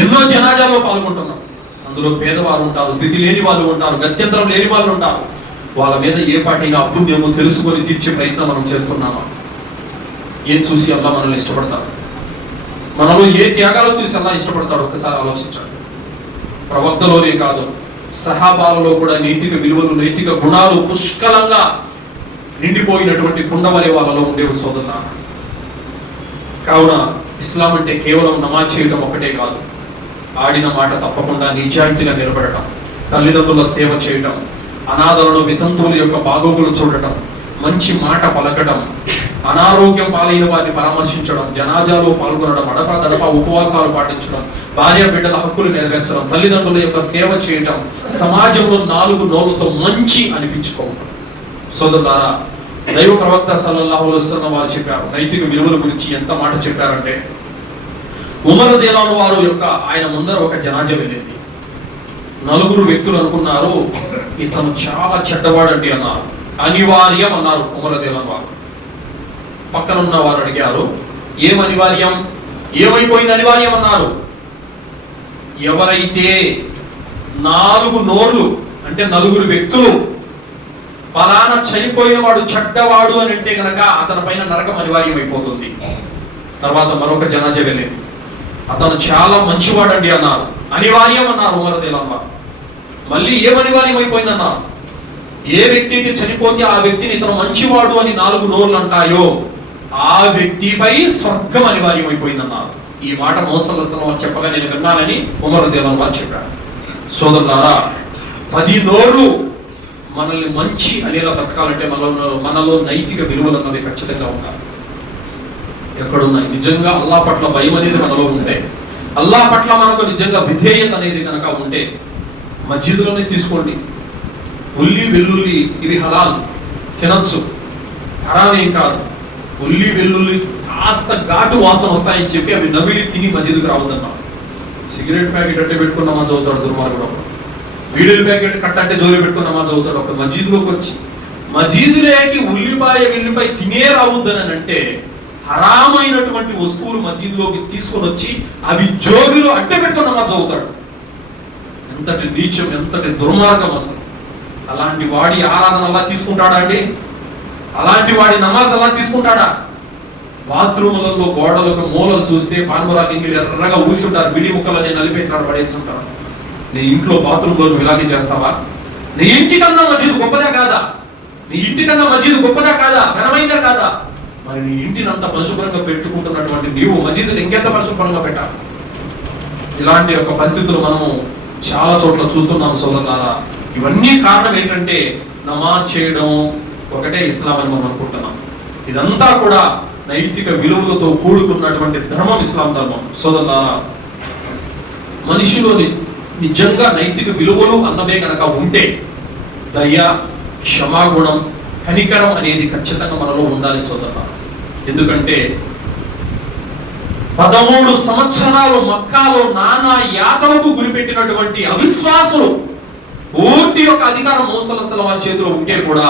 ఎన్నో జనాజాల్లో పాల్గొంటున్నాం. అందులో పేదవారు ఉంటారు, స్థితి లేని వాళ్ళు ఉంటారు, గత్యంతరం లేని వాళ్ళు ఉంటారు. వాళ్ళ మీద ఏ పాటైనా అప్పుందేమో తెలుసుకొని తీర్చే ప్రయత్నం మనం చేస్తున్నామా? ఏం చూసి అల్లా మనల్ని ఇష్టపడతాడు? మనలో ఏ త్యాగాలు చూసి అల్లా ఇష్టపడతాడు? ఒక్కసారి ఆలోచించాలి. ప్రవక్తలోనే కాదు, సహాబాలలో కూడా నైతిక విలువలు, నైతిక గుణాలు పుష్కలంగా నిండిపోయినటువంటి కుండవలే వాళ్ళలో ఉండేవి సోదరులారా. కావున ఇస్లాం అంటే కేవలం నమాజ్ చేయడం ఒకటే కాదు, ఆడిన మాట తప్పకుండా నిజాయితీగా నిలబడటం, తల్లిదండ్రుల సేవ చేయటం, అనాథలను, వితంతువుల యొక్క బాగోగులు చూడటం, మంచి మాట పలకడం, అనారోగ్యం పాలైన వారిని పరామర్శించడం, జనాజాలో పాల్గొనడం, అడప ఉపవాసాలు పాటించడం, భార్య బిడ్డల హక్కులు నెరవేర్చడం, తల్లిదండ్రుల యొక్క సేవ చేయటం, సమాజంలో 4 నోళ్లతో మంచి అనిపించుకోవడం. సోదరులారా, దైవ ప్రవక్త సల్లల్లాహు అలైహి వసల్లం వారు చెప్పారు, నైతిక విలువల గురించి ఎంత మాట చెప్పారంటే, ఉమర్ రదియల్లాహు అన్హు వారు యొక్క ఆయన ముందర ఒక జనాజా వెళ్ళింది. 4 వ్యక్తులు అనుకున్నారు ఇతను చాలా చెడ్డవాడండి అన్నారు. అనివార్యం అన్నారు ఉమర్ రదియల్లాహు అన్హు వారు. పక్కన ఉన్న వారు అడిగారు, ఏం అనివార్యం, ఏమైపోయింది అనివార్యం అన్నారు. ఎవరైతే 4 నోర్లు అంటే 4 వ్యక్తులు పలానా చనిపోయిన వాడు చెడ్డవాడు అని అంటే గనక అతని పైన నరకం అనివార్యం అయిపోతుంది. తర్వాత మరొక జనాజా వెళ్ళింది, అతను చాలా మంచివాడండి అన్నారు. అనివార్యం అన్నారు ఉమర్ రదియల్లాహు అన్హు. మళ్ళీ ఏం అనివార్యం అయిపోయింది అన్నారు, ఏ వ్యక్తి అయితే చనిపోతే ఆ వ్యక్తిని ఇతను మంచివాడు అని 4 నోర్లు అంటాయో ఆ వ్యక్తిపై స్వర్గం అనివార్యం అయిపోయిందన్నారు. ఈ మాట ముహమ్మద్ సల్లల్లాహు అలైహి వసల్లం చెప్పగా నేను విన్నానని ఉమర్ రదియల్లాహు అన్హు చెప్పారు. సోదరులారా, 10 నోర్లు మనల్ని మంచి అనేలా బ్రతకాలంటే మనలో నైతిక విలువలు అన్నవి ఖచ్చితంగా ఉండాలి. ఎక్కడున్నాయి? నిజంగా అల్లాహ్ పట్ల భయం అనేది మనలో ఉంటే, అల్లాహ్ పట్ల మనకు నిజంగా విధేయత అనేది కనుక ఉంటే, మస్జిద్లోనే తీసుకోండి, ఉల్లి వెల్లుల్లి ఇవి హలాల్, తినొచ్చు, హరామేం కాదు. ఉల్లి వెల్లుల్లి కాస్త ఘాటు వాసన వస్తాయని చెప్పి అవి నవిలి తిని మస్జిద్కి రావద్దన్నారు. సిగరెట్ ప్యాకెట్ అట్టే పెట్టుకున్న నమాజ్ చదువుతాడు దుర్మార్గుడు, వీడియో ప్యాకెట్ కట్టంటే జోలి పెట్టుకున్న నమాజ్ చదువుతాడు. అప్పుడు మస్జిద్లోకి వచ్చి మస్జిద్లోకి వెల్లిపాయ తినే రావద్దని అంటే, హరామైనటువంటి వస్తువులు మస్జిద్లోకి తీసుకొని వచ్చి అవి జోబిలో అట్టే పెట్టుకున్న నమాజ్ చదువుతాడు. ఎంతటి నీచం, ఎంతటి దుర్మార్గం అసలు! అలాంటి వాడి ఆరాధన అలా తీసుకుంటాడా అండి? అలాంటి వాడి నమాజ్ అలా తీసుకుంటాడా? బాత్రూములలో గోడలకు మూలలు చూస్తే పాన్మరాకి ఇంగిలి ఎర్రగా ఊస్తుంటారు, బిడి ముక్కలని నలిపేసాడు పడేస్తుంటారు. నీ ఇంట్లో బాత్రూంలో నువ్వు ఇలాగే చేస్తావా? నీ ఇంటికన్నా మస్జిద్ గొప్పదా కాదా? నీ ఇంటికన్నా మస్జిద్ గొప్పదా కాదా? ఘనమైందా కాదా? మరి నీ ఇంటిని అంత పరిశుభ్రంగా పెట్టుకుంటున్నటువంటి నీవు మస్జిద్ని ఇంకెంత పరిశుభ్రంగా పెట్టాలి? ఇలాంటి యొక్క పరిస్థితులు మనము చాలా చోట్ల చూస్తున్నాం సోదరులారా. ఇవన్నీ కారణం ఏంటంటే, నమాజ్ చేయడం ఒకటే ఇస్లాం అని మనం అనుకుంటున్నాం. ఇదంతా కూడా నైతిక విలువలతో కూడుకున్నటువంటి ధర్మం ఇస్లాం ధర్మం. సోదరులారా, మనిషిలోని నిజంగా నైతిక విలువలు అన్నవే కనుక ఉంటే దయ, క్షమాగుణం, కనికరం అనేది ఖచ్చితంగా మనలో ఉండాలి సోదరులారా. ఎందుకంటే 13 సంవత్సరాలు మక్కాలో నానా యాతనకు గురిపెట్టినటువంటి అవిశ్వాసులు పూర్తి యొక్క అధికారం మౌసలసల వారి చేతిలో ఉంటే కూడా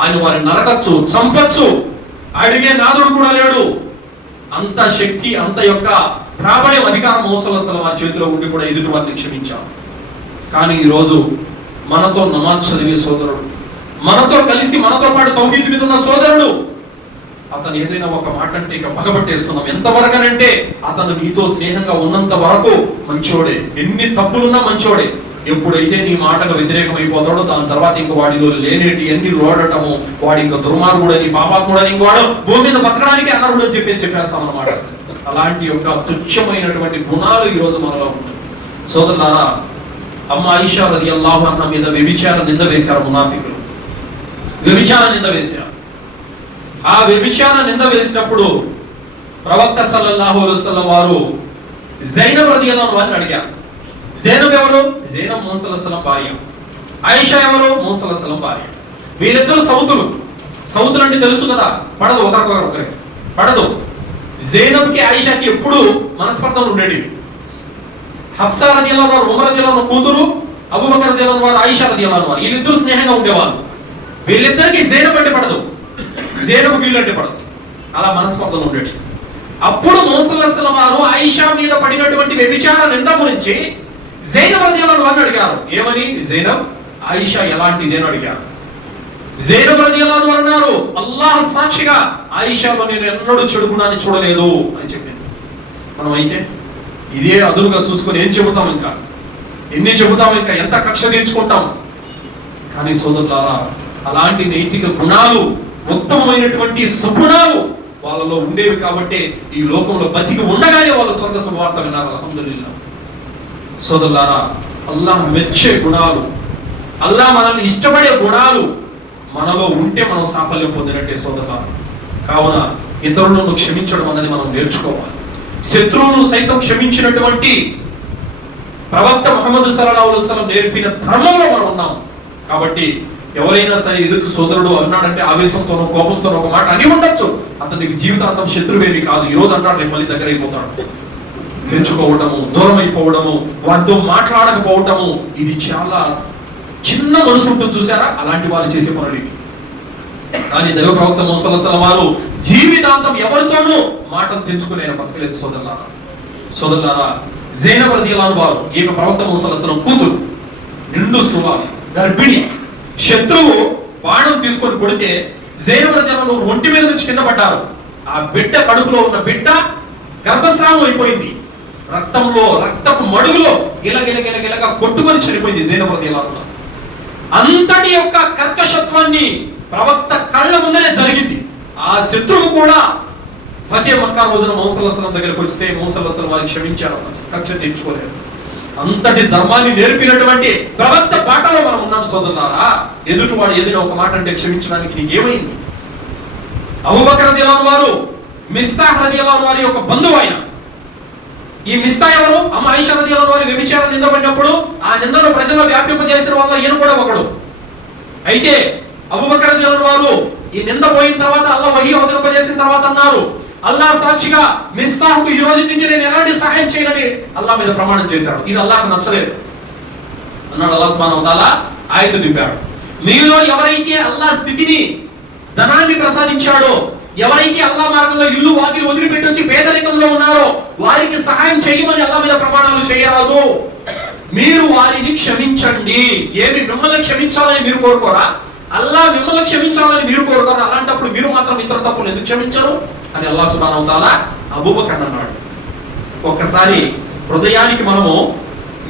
ఆయన వారిని నరకచ్చు, చంపచ్చు, అడిగే నాదుడు కూడా లేడు. అంత శక్తి, అంత యొక్క ప్రాబల్యం, అధికారం మౌసలసల వారి చేతిలో ఉండి కూడా ఎదుటి వారిని క్షమించాం. కానీ ఈరోజు మనతో నమాజ్ చదివే సోదరుడు, మనతో కలిసి మనతో పాటు తౌహీద్ మీద ఉన్న సోదరుడు, అతను ఏదైనా ఒక మాట అంటే ఇక పగబట్టేస్తున్నాం. ఎంతవరకనంటే అతను నీతో స్నేహంగా ఉన్నంత వరకు మంచోడే, ఎన్ని తప్పులున్నా మంచోడే. ఎప్పుడైతే నీ మాటకు వ్యతిరేకం అయిపోతాడో దాని తర్వాత ఇంక వాడిలో లేనేటి అన్ని రోడటము, వాడి ఇంకా దుర్మార్గుడని, పాపాత్ముడని, ఇంకోవాడు భూమి మీద బతకడానికి అనర్హుడు అని చెప్పేస్తాం అన్నమాట. అలాంటి యొక్క తుచ్చమైనటువంటి గుణాలు ఈరోజు మనలో ఉన్నాయి. సోదరులారా, అమ్మ ఆయిషా రలియల్లాహు అన్హా మీద వ్యభిచార నింద వేశారు మునాఫికులు. వ్యభిచార నింద వేశారు. ఆ వ్యభిచార నింద వేసినప్పుడు ప్రవక్త సల్లల్లాహు అలైహి వసల్లం వారు జైనబ్ రలియల్లాహు అన్హాని అడిగారు. జైనబ్ ఎవరు? జైనబ్ మూసా అలైహిస్సలాం భార్య. ఆయిషా ఎవరు? మూసా అలైహిస్సలాం భార్య. వీళ్ళిద్దరు సౌతులు. సౌతులు అంటే తెలుసు కదా, పడదు, ఒకరికి పడదు. జైనబ్కి ఆయిషాకి ఎప్పుడు మనస్పర్ధలు ఉండేవి. హఫ్సా రలియల్లాహు అన్హా ఉమర్ రలియల్లాహు అన్హు కూతురు, అబూబకర్ రలియల్లాహు అన్హు ఆయిషా రలియల్లాహు అన్హు, వీళ్ళిద్దరు స్నేహంగా ఉండేవాళ్ళు. వీళ్ళిద్దరికి జైనబ్ అంటే పడదు, జైనబ్ వీళ్ళంటే పడదు. అలా మనస్పర్ధలు ఉండేవి. అప్పుడు మూసా అలైహిస్సలాం వారు ఆయిషా మీద పడినటువంటి వ్యభిచార నింద గురించి జైనబ్ రలియల్లాహు అన్హా అడిగారు. ఏమని? జైనబ్ ఆయిషా ఎలాంటిది అని అడిగారు. జైనబ్ రలియల్లాహు అన్హా అన్నారు, అల్లాహ్ సాక్షిగా ఆయిషాలో నేను ఎన్నడూ చెడు గుణాన్ని చూడలేదు అని చెప్పింది. మనం అయితే ఇదే అదునుగా చూసుకొని ఏం చెబుతాం, ఇంకా ఎన్ని చెబుతాం, ఇంకా ఎంత కక్ష తీర్చుకుంటాం. కానీ సోదరులారా, అలాంటి నైతిక గుణాలు, ఉత్తమమైనటువంటి సుగుణాలు వాళ్ళలో ఉండేవి కాబట్టి ఈ లోకంలో బతికి ఉండగానే వాళ్ళు స్వర్గ శుభవార్త విన్నారు. అల్హమ్దులిల్లాహ్. సోదరులారా, అల్లాహ్ మెచ్చే గుణాలు, అల్లాహ్ మనల్ని ఇష్టపడే గుణాలు మనలో ఉంటే మనం సాఫల్యం పొందినట్టే సోదరులారా. కావున ఇతరులను క్షమించడం అనేది మనం నేర్చుకోవాలి. శత్రువులను సైతం క్షమించినటువంటి ప్రవక్త ముహమ్మద్ సల్లల్లాహు అలైహి వసల్లం నేర్పిన ధర్మంలో మనం ఉన్నాం. కాబట్టి ఎవరైనా సరే ఎదుటి సోదరుడు అన్నాడంటే ఆవేశంతోనో కోపంతోనో ఒక మాట అని ఉండొచ్చు, అతనికి జీవితాంతం శత్రువేమి కాదు. ఈ రోజు అంటాడు, రేపు మళ్ళీ దగ్గర అయిపోతాడు. తెంచుకోవడము, దూరం అయిపోవడము, వారితో మాట్లాడకపోవటము, ఇది చాలా చిన్న మనసు ఉంటుంది చూసారా, అలాంటి వాళ్ళు చేసే పనులు. కానీ దైవ ప్రవక్త మూసా అలైహిస్సలాం వారు జీవితాంతం ఎవరితోనూ మాటలు తెంచుకునే బతకలేదు. సోదరులారా, జైనబ్ రలియల్లాహు అన్హా వారు, ఈమె ప్రవక్త మూసా అలైహిస్సలాం కూతురు, నిండు సువ, గర్భిణి. శత్రువు బాణం తీసుకొని కొడితే జైనబ్ రలియల్లాహు అన్హా ఒంటి మీద నుంచి కింద పడ్డారు. ఆ బిడ్డ కడుపులో ఉన్న బిడ్డ గర్భస్రావం అయిపోయింది. రక్తంలో, రక్తపు మడుగులో గిలగిలగా కొట్టుకొని చనిపోయింది జైనబ్ రలియల్లాహు అన్హా. అంతటి యొక్క కర్కశత్వాన్ని ప్రవక్త కళ్ళ ముందరే జరిగింది. ఆ శత్రువు కూడా ఫతే మక్కా రోజున మూసా అలైహిస్సలాం దగ్గరకు వస్తే మూసా అలైహిస్సలాం వారిని క్షమించారు, కక్ష తీర్చుకోలేదు. అంతటి ధర్మాన్ని నేర్పినటువంటి ప్రవక్త పాటలో మనం ఉన్నాం సోదరులారా. ఎదుటివాడు ఏదైనా ఒక మాట అంటే క్షమించడానికి నీకేమైంది? అబూబకర్ రలియల్లాహు అన్హు వారు మిస్తాహ్ రలియల్లాహు అన్హు వారి యొక్క బంధువు ఆయన. ఈ మిస్తాహ్ ఎవరు? అమ్మ ఆయిషా రలియల్లాహు అన్హా వారి వ్యభిచారం నిందపడినప్పుడు ఆ నిందను ప్రజల్లో వ్యాపింపజేసిన వాళ్ళ ఈయన కూడా ఒకడు. అయితే అబూబకర్ రలియల్లాహు అన్హు వారు ఈ నింద పోయిన తర్వాత అల్లాహ్ వహీ అవతరింపజేసిన తర్వాత అన్నారు, అల్లాహ్ సాక్షిగా మిస్తాహ్కు ఈ రోజు నుంచి నేను ఎలాంటి సహాయం చేయనని అల్లాహ్ మీద ప్రమాణం చేశాడు. ఇది అల్లాహ్కు నచ్చలేదు అన్నాడు. అల్లాహ్ సుబ్హానహు వ తఆలా ఆయత దింపాడు, మీలో ఎవరైతే అల్లాహ్ స్థితిని, ధనాన్ని ప్రసాదించాడో, ఎవరైతే అల్లాహ్ మార్గంలో ఇల్లు వాకిలి వదిలిపెట్టి వచ్చి పేదరికంలో ఉన్నారో వారికి సహాయం చేయమని అల్లాహ్ మీద ప్రమాణాలు చేయరాదు. మీరు వారిని క్షమించండి. ఏమి మిమ్మల్ని క్షమించాలని మీరు కోరుకోరా? అల్లాహ్ మిమ్మల్ని క్షమించాలని మీరు కోరుకోరా? అలాంటప్పుడు మీరు మాత్రం ఇతర తప్పులు ఎందుకు క్షమించరు అని అల్లాహ్ సుబ్హానహు వ తఆలా అబూబకర్ అన్నాడు. ఒక్కసారి హృదయానికి మనము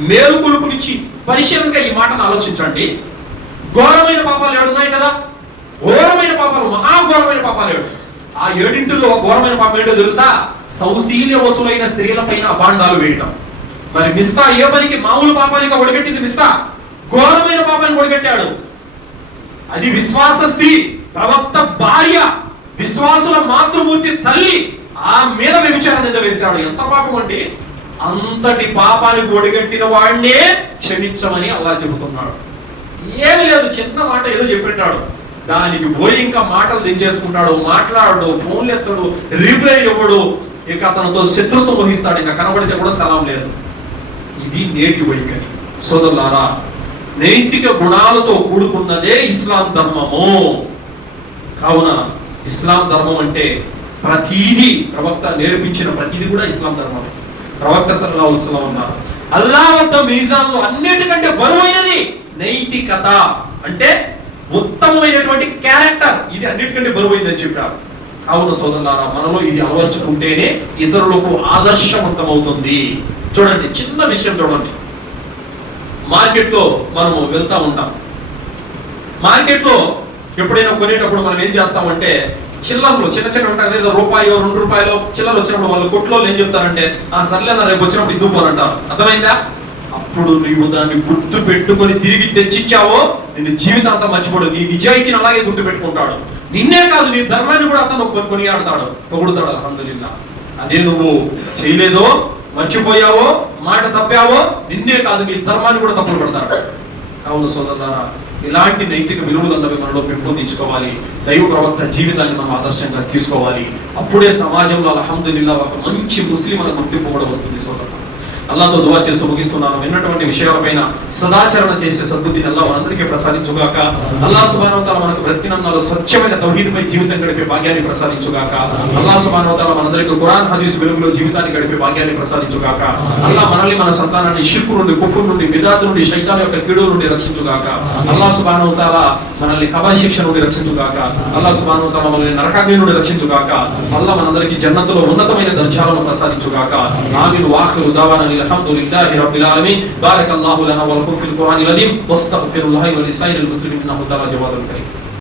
మేలుకొలుపునిచ్చి పరిశీలనగా ఈ మాటను ఆలోచించండి. ఘోరమైన పాపాలు 7 ఉన్నాయి కదా, ఘోరమైన పాపాలు, మహాఘోరమైన పాపాలు 7. ఆ 7 ఘోరమైన పాపం ఏంటో తెలుసా? సౌశీల్యవతులైన స్త్రీల పైన అభాండాలు వేయటం. మరి మిస్తా ఏ పనికి? మామూలు పాపానికి ఒడిగట్టింది మిస్తా, ఘోరమైన పాపాన్ని ఒడిగట్టాడు. అది విశ్వాస స్త్రీ, ప్రవక్త భార్య, విశ్వాసుల మాతృమూర్తి తల్లి, ఆ మీద వ్యభిచారం నింద వేశాడు. ఎంత పాపం అంటే అంతటి పాపానికి ఒడిగట్టిన వాడినే క్షమించమని అల్లాహ్ చెబుతున్నాడు. ఏమి లేదు, చిన్న మాట ఏదో చెప్పిట్టాడు, దానికి పోయి ఇంకా మాటలు దించేసుకుంటాడు, మాట్లాడు, ఫోన్లు ఎత్తడు, రీప్లై ఇవ్వడు, ఇక అతనితో శత్రుత్వం వహిస్తాడు, ఇంకా కనబడితే కూడా సలాం లేదు. ఇది నేటి వైఖరి. సోదరులారా, నైతిక గుణాలతో కూడుకున్నదే ఇస్లాం ధర్మము. కావున ఇస్లాం ధర్మం అంటే ప్రతిదీ, ప్రవక్త నేర్పించిన ప్రతిదీ కూడా ఇస్లాం ధర్మమే. ప్రవక్త సల్లల్లాహు అలైహి వసల్లం అన్నారు, అల్లాహ్ వద్ద మీజాన్లో అన్నిటికంటే బరువైనది నైతికత, అంటే ఉత్తమమైనటువంటి క్యారెక్టర్, ఇది అన్నిటికంటే బరువైందని చెప్పారు. కావున సోదరులారా, మనలో ఇది అలవర్చుకుంటేనే ఇతరులకు ఆదర్శవంతమవుతుంది. చూడండి, చిన్న విషయం చూడండి. మార్కెట్లో మనము వెళ్తా ఉంటాం. మార్కెట్లో ఎప్పుడైనా కొనేటప్పుడు మనం ఏం చేస్తామంటే, చిల్లర్లు చిన్న చిన్న ఉంటాయి కదా, రూపాయో 2 రూపాయలు చిల్లర వచ్చినప్పుడు వాళ్ళు కొట్లో ఏం చెప్తారంటే, సర్లేనా రేపు వచ్చినప్పుడు ఇద్దుపోనంటారు. అర్థమైందా? అప్పుడు నీవు దాన్ని గుర్తు పెట్టుకొని తిరిగి తెచ్చిచ్చావో నిన్ను జీవితాంతం మర్చిపోడు. నీ నిజాయితీని అలాగే గుర్తు పెట్టుకుంటాడు. నిన్నే కాదు, నీ ధర్మాన్ని కూడా అతను కొనియాడతాడు, పొగుడుతాడు. అల్హమ్దులిల్లాహ్. అదే నువ్వు చేయలేదో, మర్చిపోయావో, మాట తప్పావో, నిన్నే కాదు నీ ధర్మాన్ని కూడా తప్పులు పడతాడు. కావున సోదరులారా, ఇలాంటి నైతిక విలువలన్నవి మనలో పెంపొందించుకోవాలి. దైవ ప్రవక్త జీవితాన్ని మనం ఆదర్శంగా తీసుకోవాలి. అప్పుడే సమాజంలో అల్హమ్దులిల్లాహ్ ఒక మంచి ముస్లిం అనే గుర్తింపు కూడా వస్తుంది. సోదరులారా, అల్లాహ్తో దువా చేస్తూ ముగిస్తున్నాను. విన్నటువంటి విషయాలపైన సదాచరణ చేసే సద్బుద్ధిని అల్లాహ్ మనందరికీ ప్రసాదించుగాక. అల్లాహ్ సుబ్హానహు వ తఆలా మనకు బ్రతికినన్నాళ్ళు స్వచ్ఛమైన తౌహీద్పై జీవితం గడిపే భాగ్యాన్ని ప్రసాదించుగాక. అల్లాహ్ సుబ్హానహు వ తఆలా మనందరికీ ఖురాన్ హదీస్ వెలుగులో జీవితాన్ని గడిపే భాగ్యాన్ని ప్రసాదించుగాక. అల్లాహ్ మనల్ని, మన సంతానాన్ని షిర్కు నుండి, కుఫ్ర్ నుండి, బిదాత్ నుండి, శైతాన్ యొక్క కీడుల నుండి రక్షించుగాక. అల్లాహ్ సుబ్హానహు వ తఆలా మనల్ని ఖబర్ శిక్ష నుండి రక్షించుగాక. అల్లాహ్ సుబ్హానహు వ తఆలా మనల్ని నరకాగ్ని నుండి రక్షించుగాక. అల్లాహ్ మనందరికీ జన్నతులో ఉన్నతమైన దర్జాలను ప్రసాదించుగాక. ఆమీన్. వాఖిరు దావానా అల్హమ్దులిల్లాహి రబ్బిల్ ఆలమీన్. బారకల్లాహు లనా వ లకుం ఫిల్ ఖురానిల్ అజీమ్ వస్తగ్ఫిరుల్లాహి వ లిసాయిరిల్ ముస్లిమీన్ ఇన్నహు తఆలా జవాదుల్ కరీం.